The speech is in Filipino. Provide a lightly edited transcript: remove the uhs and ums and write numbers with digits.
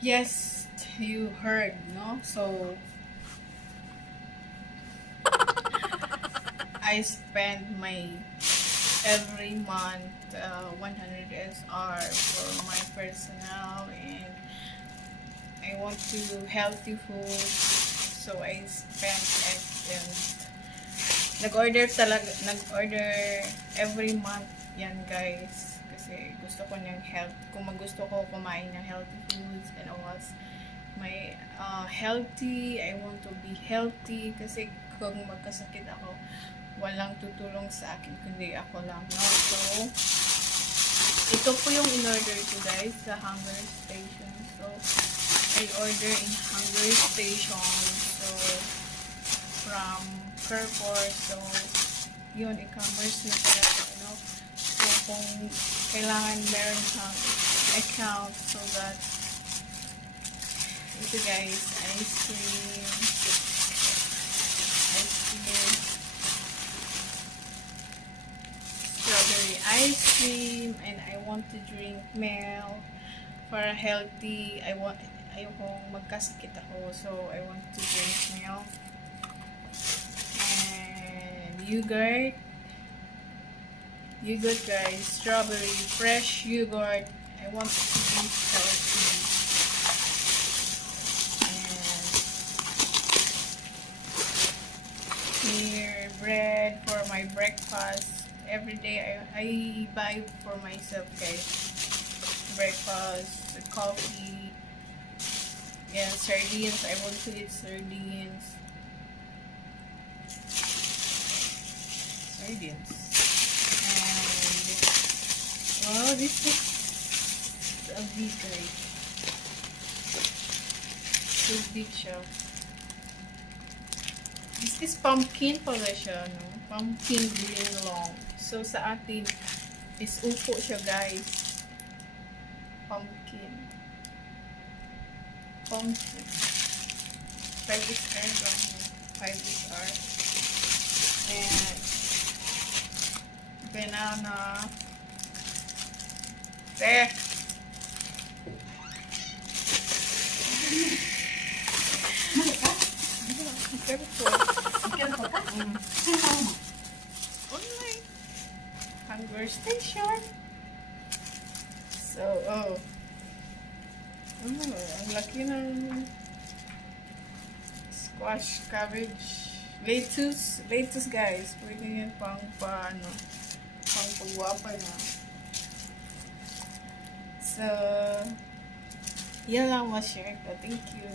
Yes, you heard, no? So, I spend my every month 100 SR for my personal, and I want to healthy food. So, I spent it, and nag-order every month yan, guys. Kasi gusto ko niyang health. Kung gusto ko kumain ng healthy foods and all, may healthy, I want to be healthy kasi kung magkasakit ako, walang tutulong sa akin kundi ako lang, no? So, ito po yung in-order ko, guys, sa Hunger Station. So, I order in Hunger Station. So, from Carrefour. So, yun, e-commerce na talaga, no? So, kung kailangan meron kang account so that ito, guys, ice cream, strawberry ice cream, and I want to drink milk for healthy. Ayokong magkasakit ako, so I want to drink milk and yogurt, guys, strawberry fresh yogurt. I want to be healthy. Here, bread for my breakfast. Every day I buy for myself, guys. Breakfast, coffee, yeah, sardines. I want to eat sardines. And wow, this is a big, guys. So big siya. This is pumpkin pala siya, no? Pumpkin green long. So, sa atin, is upo siya, guys. Pumpkin. 5 SR lang. 5 SR. And, banana. There. Online. Hunger Station. So, ang laki ng squash, cabbage, lettuce, guys. Pwede yan pang pagwapa na. So, yan lang ma-share ko. Thank you.